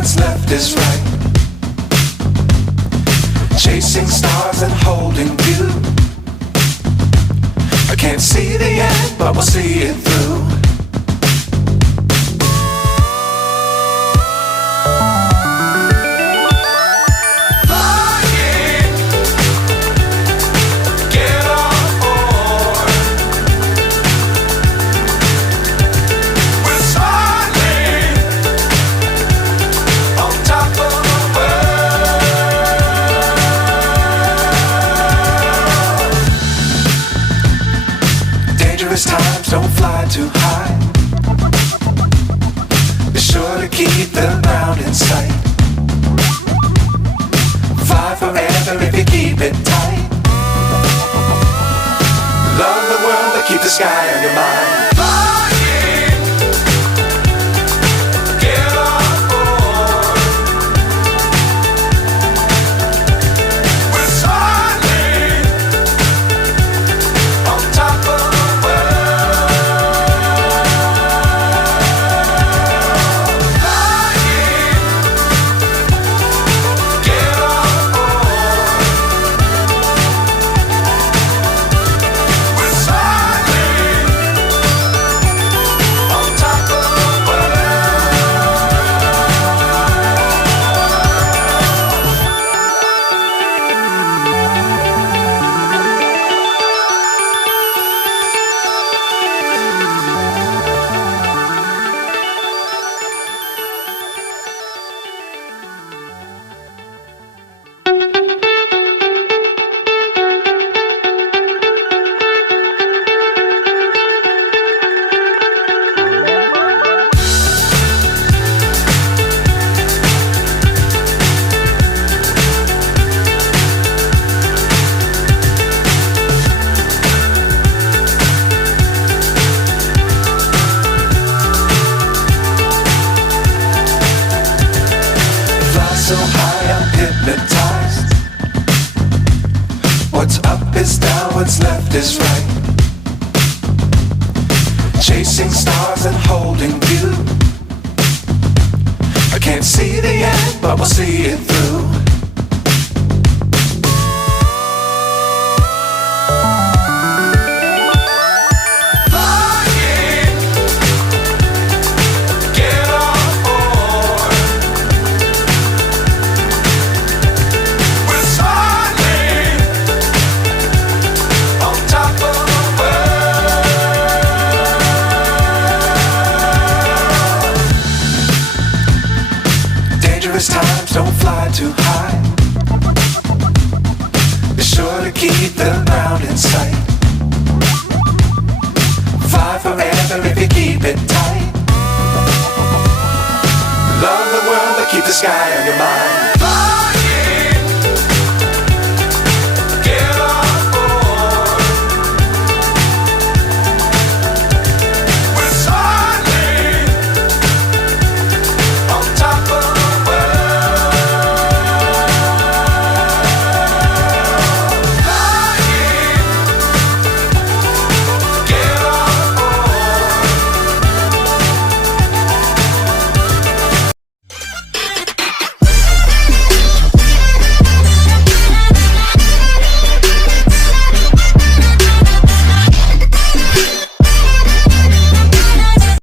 what's left is right. Chasing stars and holding you. I can't see the end, but we'll see it through. Times don't fly too high. Be sure to keep the ground in sight. Fly forever if you keep it tight. Love the world but keep the sky on your mind. So high I'm hypnotized. What's up is down, what's left is right. Chasing stars and holding you. I can't see the end, but we'll see it through. Times don't fly too high. Be sure to keep the ground in sight. Fly forever if you keep it tight. Love the world but keep the sky on your mind.